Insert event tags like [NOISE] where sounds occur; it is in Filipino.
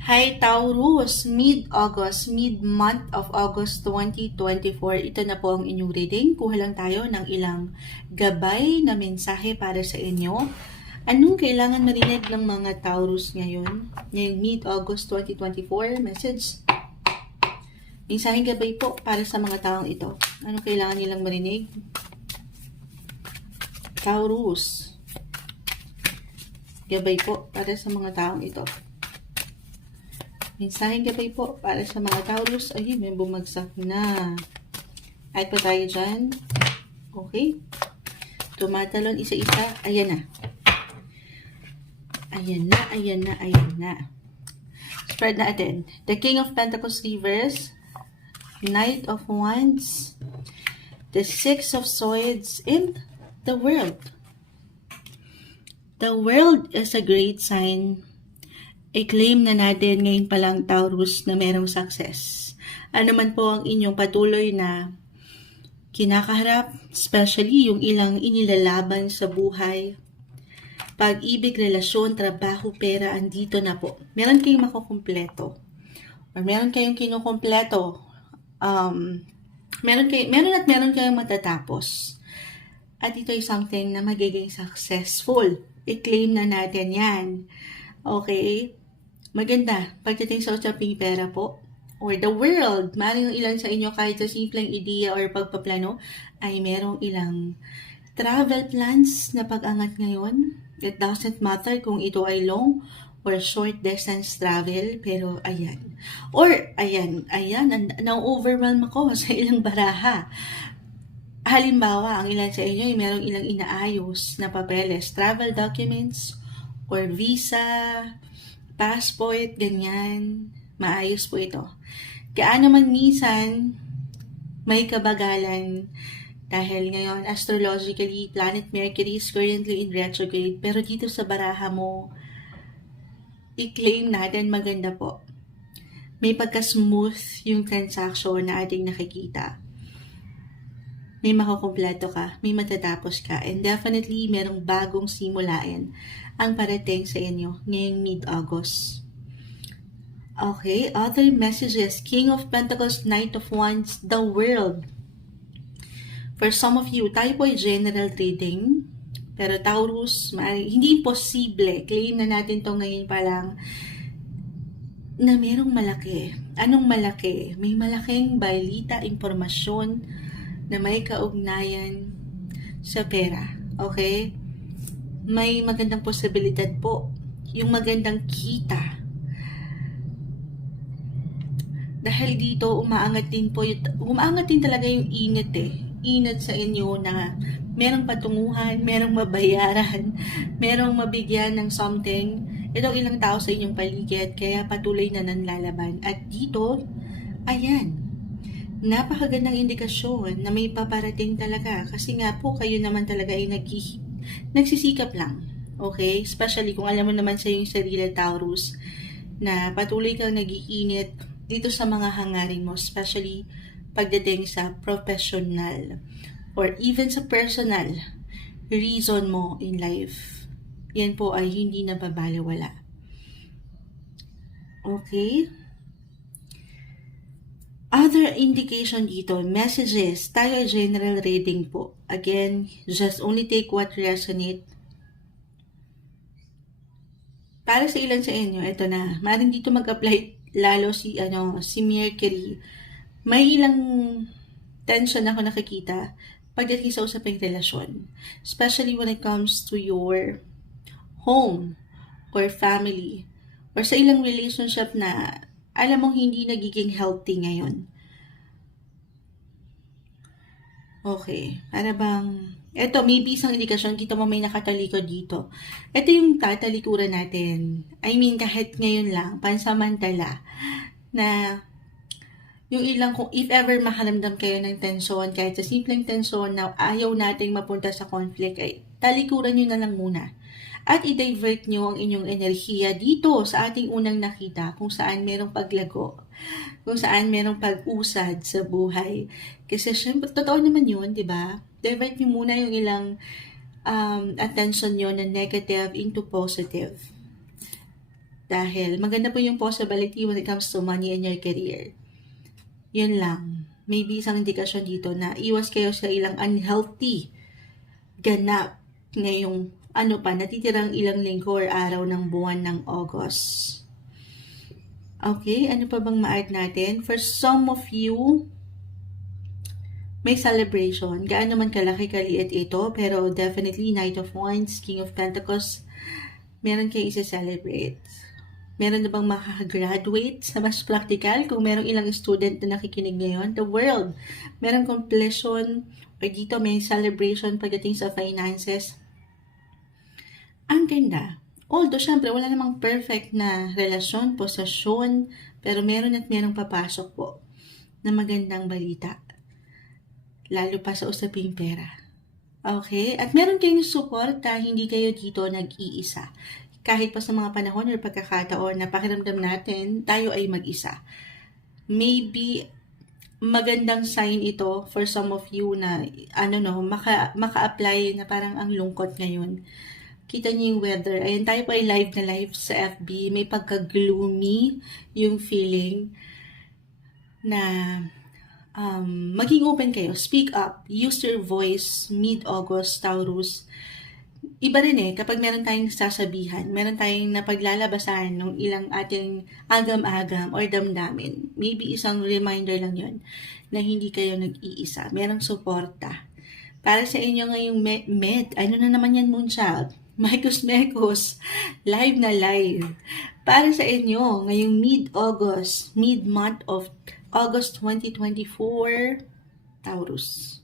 Hi Taurus, mid-August, mid-month of August 2024. Ito na po ang inyong reading. Kuha lang tayo ng ilang gabay na mensahe para sa inyo. Anong kailangan marinig ng mga Taurus ngayon? Ngayong mid-August 2024, message. Mensaheng gabay po para sa mga taong ito. Anong kailangan nilang marinig? Taurus. Gabay po para sa mga taong ito. Mensaheng gabay po para sa mga Taurus. Ay, may bumagsak na. Ay pa tayo dyan. Okay. Tumatalon isa-isa. Ayan na. Ayan na, ayan na, ayan na. Spread natin. The King of Pentacles reverse. Knight of Wands. The Six of Swords. And the World. The world is a great sign i-claim na natin ngayon pa lang Taurus na merong success. Ano man po ang inyong patuloy na kinakaharap, especially yung ilang inilalaban sa buhay, pag-ibig, relasyon, trabaho, pera, andito na po. Meron kayong makukumpleto. Or meron kayong kinukumpleto. Um, meron, kay, meron at meron kayong matatapos. At ito ay something na magiging successful. I-claim na natin yan. Okay? Maganda. Pagdating sa usaping pera po, or the world, maaaring yung ilan sa inyo kahit sa simpleng ideya or pagpaplano, ay merong ilang travel plans na pag-angat ngayon. It doesn't matter kung ito ay long or short distance travel, pero ayan. Or, ayan, ayan, na-overwhelm ako [LAUGHS] sa ilang baraha. Halimbawa, ang ilan sa inyo ay merong ilang inaayos na papeles, travel documents, or visa, passport, ganyan. Maayos po ito. Gaano man minsan may kabagalan dahil ngayon astrologically planet Mercury is currently in retrograde pero dito sa baraha mo i-claim natin maganda po. May pagka-smooth yung transaction na ating nakikita. May makukumpleto ka, may matatapos ka, and definitely merong bagong simulain ang parating sa inyo ngayong mid-August. Okay, other messages. King of Pentacles, Knight of Wands, the world. For some of you, tayo po ay general reading. Pero Taurus, hindi imposible. Claim na natin to ngayon pa lang na merong malaki. Anong malaki? May malaking balita, impormasyon na may kaugnayan sa pera. Okay? may magandang posibilidad po. Yung magandang kita. Dahil dito, umaangat din po, umaangat din talaga yung init eh. Init sa inyo na merong patunguhan, merong mabayaran, [LAUGHS] merong mabigyan ng something. Ito ilang tao sa inyong paligid, kaya patuloy na nanlalaban. At dito, ayan, napakagandang indikasyon na may paparating talaga. Kasi nga po, kayo naman talaga ay naghihip nagsisikap lang. Okay? Especially kung alam mo naman sa yung sarili Taurus na patuloy kang nagiinit dito sa mga hangarin mo, especially pagdating sa professional or even sa personal reason mo in life. Yan po ay hindi na babaliwala. Okay? Other indication dito, messages, tayo general reading po. Again, just only take what resonate. Para sa ilan sa inyo, ito na. Maring dito mag-apply lalo si, ano, si Mercury. May ilang tension ako nakikita pagdating sa usaping relasyon. Especially when it comes to your home or family or sa ilang relationship na alam mong hindi nagiging healthy ngayon. Okay, para bang, eto maybe isang indikasyon, kita mo may nakatalikod dito. Ito yung tatalikuran natin. I mean, kahit ngayon lang, pansamantala, na yung ilang, kung if ever makaramdam kayo ng tensyon, kahit sa simpleng tensyon na ayaw nating mapunta sa conflict, ay talikuran nyo na lang muna at i-divert nyo ang inyong enerhiya dito sa ating unang nakita kung saan merong paglago, kung saan merong pag-usad sa buhay. Kasi syempre, totoo naman yun, di ba? Divert nyo muna yung ilang um, attention nyo na negative into positive. Dahil maganda po yung possibility when it comes to money and your career. Yun lang. Maybe isang indikasyon dito na iwas kayo sa ilang unhealthy ganap ngayong ano pa, natitirang ilang linggo or araw ng buwan ng August. Okay, ano pa bang ma-add natin? For some of you, may celebration. Gaano man kalaki kaliit ito, pero definitely Knight of Wands, King of Pentacles, meron kayo isa-celebrate. Meron na bang makagraduate sa mas practical? Kung merong ilang student na nakikinig ngayon, the world, merong completion, or dito may celebration pagdating sa finances. Ang ganda. Although, syempre, wala namang perfect na relasyon, posasyon, pero meron at merong papasok po na magandang balita. Lalo pa sa usaping pera. Okay? At meron kayong suporta, hindi kayo dito nag-iisa. Kahit pa sa mga panahon or pagkakataon na pakiramdam natin, tayo ay mag-isa. Maybe magandang sign ito for some of you na ano no, maka, maka-apply na parang ang lungkot ngayon. Kita niyo yung weather. Ayan, tayo po ay live na live sa FB. May pagka-gloomy yung feeling na um, maging open kayo. Speak up. Use your voice. Mid-August, Taurus. Iba rin eh, kapag meron tayong sasabihan, meron tayong napaglalabasan ng ilang ating agam-agam or damdamin. Maybe isang reminder lang yon na hindi kayo nag-iisa. Merong suporta. Para sa inyo ngayong me- med, ano na naman yan, Moonchild? Mekos Mekos, [LAUGHS] live na live. Para sa inyo, ngayong mid-August, mid-month of August 2024, Taurus.